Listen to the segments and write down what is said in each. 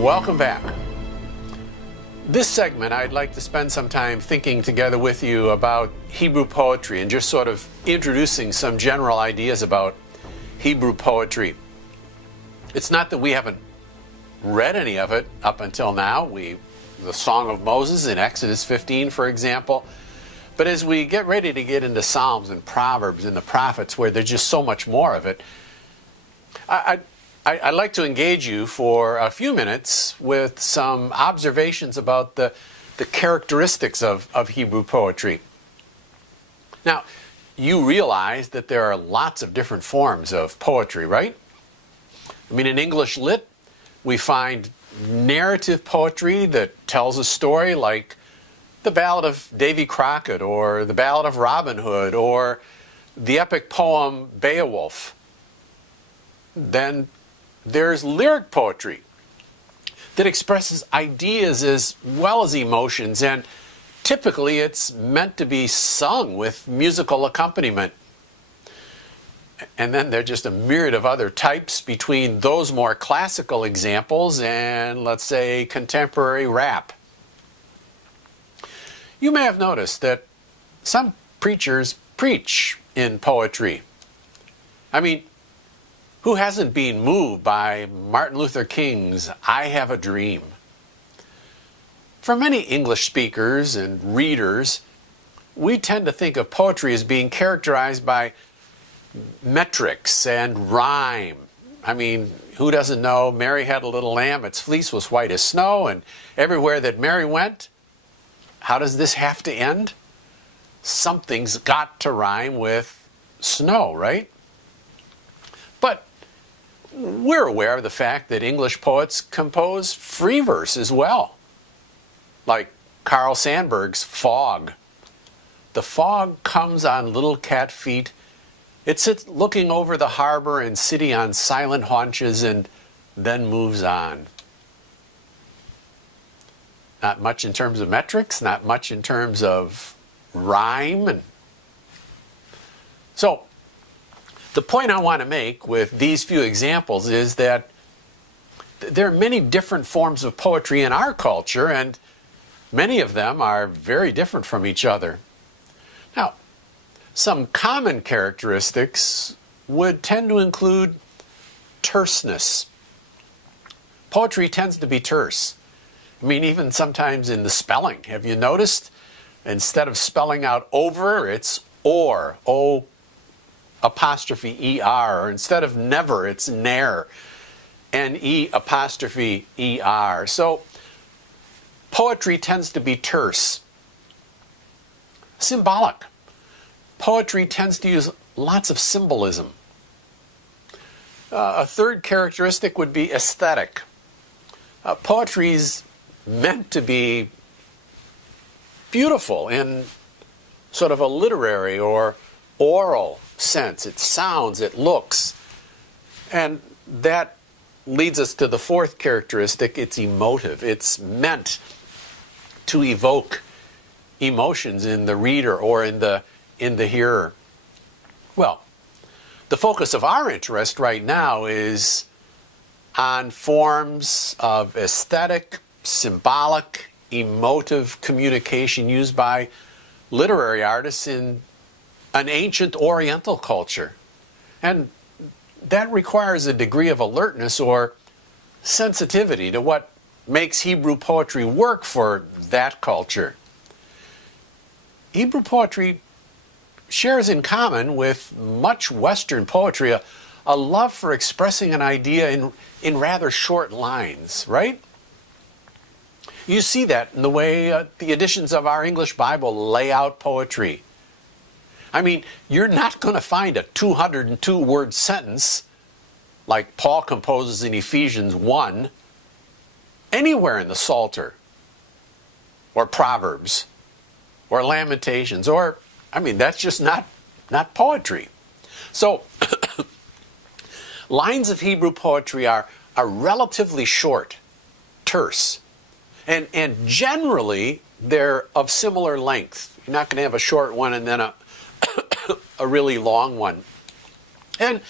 Welcome back. This segment, I'd like to spend some time thinking together with you about Hebrew poetry and just sort of introducing some general ideas about Hebrew poetry. It's not that we haven't read any of it up until now. The Song of Moses in Exodus 15, for example. But as we get ready to get into Psalms and Proverbs and the prophets, where there's just so much more of it, I'd like to engage you for a few minutes with some observations about the characteristics of Hebrew poetry. Now, you realize that there are lots of different forms of poetry, right? I mean, in English Lit, we find narrative poetry that tells a story like the Ballad of Davy Crockett or the Ballad of Robin Hood or the epic poem Beowulf. Then there's lyric poetry that expresses ideas as well as emotions, and typically it's meant to be sung with musical accompaniment. And then there are just a myriad of other types between those more classical examples and, let's say, contemporary rap. You may have noticed that some preachers preach in poetry. I mean, who hasn't been moved by Martin Luther King's I Have a Dream? For many English speakers and readers, we tend to think of poetry as being characterized by metrics and rhyme. I mean, who doesn't know Mary had a little lamb, its fleece was white as snow, and everywhere that Mary went, how does this have to end? Something's got to rhyme with snow, right? But we're aware of the fact that English poets compose free verse as well, like Carl Sandburg's Fog. The fog comes on little cat feet. It sits looking over the harbor and city on silent haunches and then moves on. Not much in terms of metrics, not much in terms of rhyme. So, the point I want to make with these few examples is that there are many different forms of poetry in our culture, and many of them are very different from each other. Now, some common characteristics would tend to include terseness. Poetry tends to be terse. I mean, even sometimes in the spelling. Have you noticed? Instead of spelling out over, it's or, O apostrophe ER, or instead of never, it's ne'er, N-E apostrophe ER. So, poetry tends to be terse. Symbolic. Poetry tends to use lots of symbolism. A third characteristic would be aesthetic. Poetry's meant to be beautiful in sort of a literary or oral sense. It sounds, it looks. And that leads us to the fourth characteristic. It's emotive. It's meant to evoke emotions in the reader or in the hearer. Well, the focus of our interest right now is on forms of aesthetic, symbolic, emotive communication used by literary artists in an ancient Oriental culture. And that requires a degree of alertness or sensitivity to what makes Hebrew poetry work for that culture. Hebrew poetry shares in common with much Western poetry a love for expressing an idea in rather short lines, right? You see that in the way the editions of our English Bible lay out poetry. I mean, you're not going to find a 202-word sentence like Paul composes in Ephesians 1 anywhere in the Psalter or Proverbs or Lamentations, or, I mean, that's just not poetry. So, lines of Hebrew poetry are relatively short, terse, and generally they're of similar length. You're not going to have a short one and then a really long one. And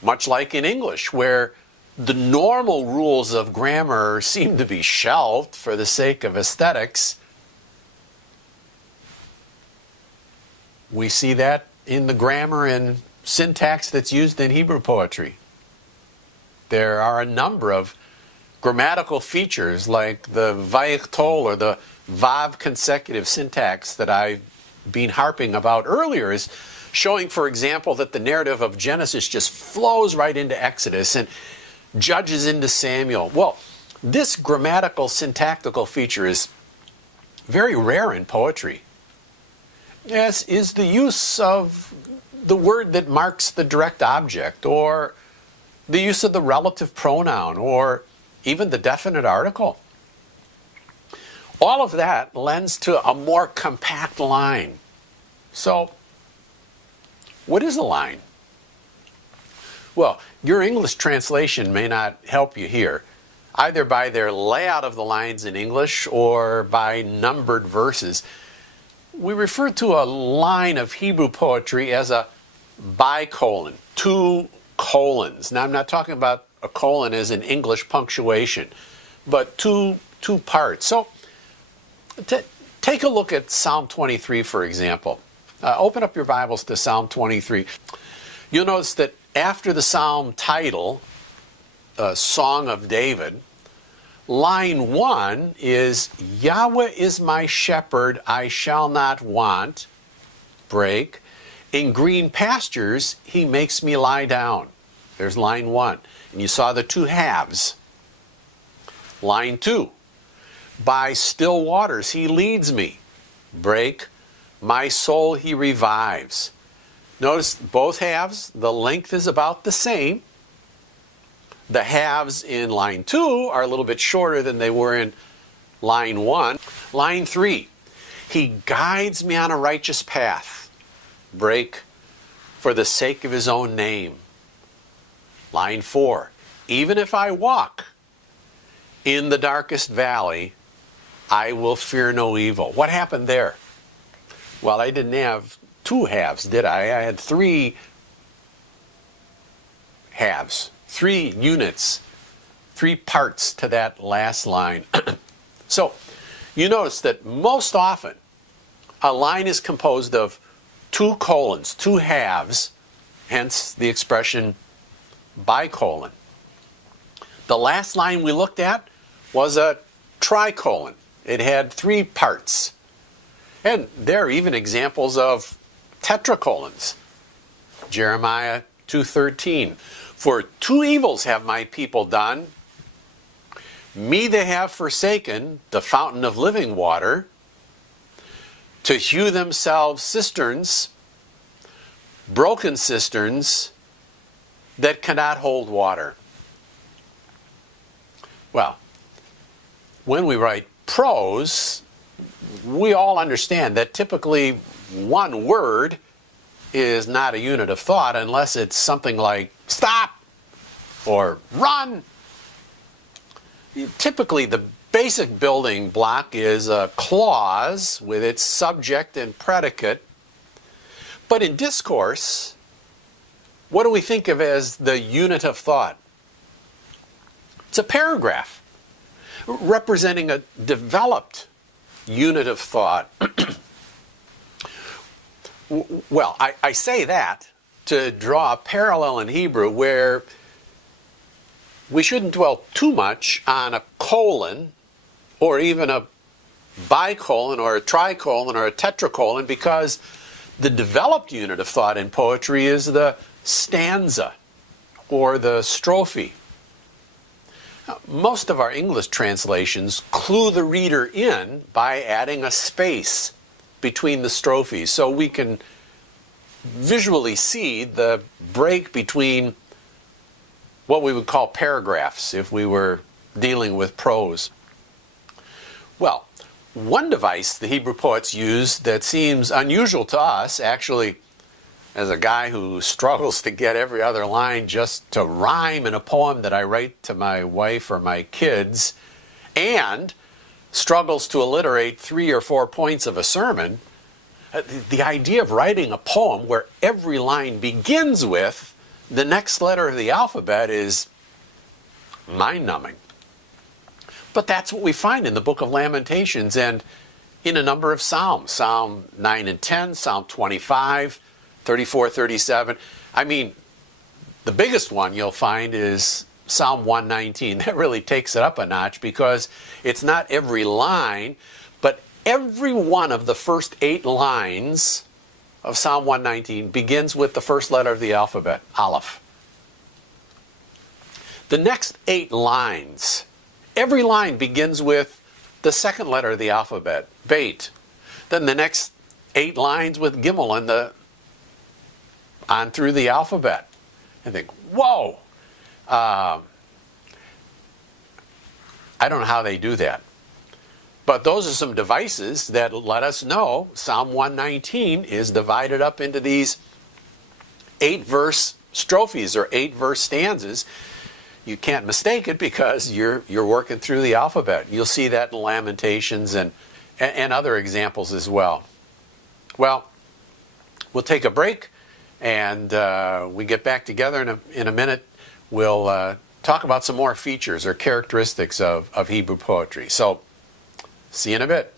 much like in English, where the normal rules of grammar seem to be shelved for the sake of aesthetics. We see that in the grammar and syntax that's used in Hebrew poetry. There are a number of grammatical features like the vayichtol or the vav consecutive syntax that I've been harping about earlier, is showing, for example, that the narrative of Genesis just flows right into Exodus and Judges into Samuel. Well, this grammatical syntactical feature is very rare in poetry, as is the use of the word that marks the direct object, or the use of the relative pronoun, or even the definite article. All of that lends to a more compact line. So, what is a line? Well, your English translation may not help you here, either by their layout of the lines in English or by numbered verses. We refer to a line of Hebrew poetry as a bicolon, two colons. Now, I'm not talking about a colon as in English punctuation, but two parts. So, take a look at Psalm 23, for example. Open up your Bibles to Psalm 23. You'll notice that after the psalm title, Song of David, line 1 is, Yahweh is my shepherd, I shall not want. Break. In green pastures, he makes me lie down. There's line 1. And you saw the two halves. Line 2. By still waters he leads me. Break. My soul he revives. Notice both halves, the length is about the same. The halves in line 2 are a little bit shorter than they were in line 1. Line 3, he guides me on a righteous path. Break. For the sake of his own name. Line 4, even if I walk in the darkest valley, I will fear no evil. What happened there? Well, I didn't have two halves, did I? I had three halves, 3 units, 3 parts to that last line. So, you notice that most often a line is composed of 2 colons, 2 halves, hence the expression bicolon. The last line we looked at was a tricolon. It had 3 parts. And there are even examples of tetracolons. Jeremiah 2:13. For 2 evils have my people done. Me they have forsaken, the fountain of living water, to hew themselves cisterns, broken cisterns that cannot hold water. Well, when we write prose, we all understand that typically one word is not a unit of thought unless it's something like stop or run. Typically the basic building block is a clause with its subject and predicate. But in discourse, what do we think of as the unit of thought? It's a paragraph representing a developed unit of thought. Well, I say that to draw a parallel in Hebrew where we shouldn't dwell too much on a colon or even a bicolon or a tricolon or a tetracolon, because the developed unit of thought in poetry is the stanza or the strophe. Now, most of our English translations clue the reader in by adding a space between the strophes, so we can visually see the break between what we would call paragraphs if we were dealing with prose. Well, one device the Hebrew poets used that seems unusual to us, actually, as a guy who struggles to get every other line just to rhyme in a poem that I write to my wife or my kids, and struggles to alliterate 3 or 4 points of a sermon, the idea of writing a poem where every line begins with the next letter of the alphabet is mind-numbing. But that's what we find in the book of Lamentations and in a number of Psalms. Psalm 9 and 10, Psalm 25, 34, 37. I mean, the biggest one you'll find is Psalm 119. That really takes it up a notch because it's not every line, but every one of the first 8 lines of Psalm 119 begins with the first letter of the alphabet, Aleph. The next 8 lines, every line begins with the second letter of the alphabet, Beit. Then the next 8 lines with Gimel and on through the alphabet. I think, whoa! I don't know how they do that. But those are some devices that let us know Psalm 119 is divided up into these 8-verse strophes or 8-verse stanzas. You can't mistake it because you're working through the alphabet. You'll see that in Lamentations and other examples as well. Well, we'll take a break, and we get back together in a minute. We'll talk about some more features or characteristics of Hebrew poetry. So, see you in a bit.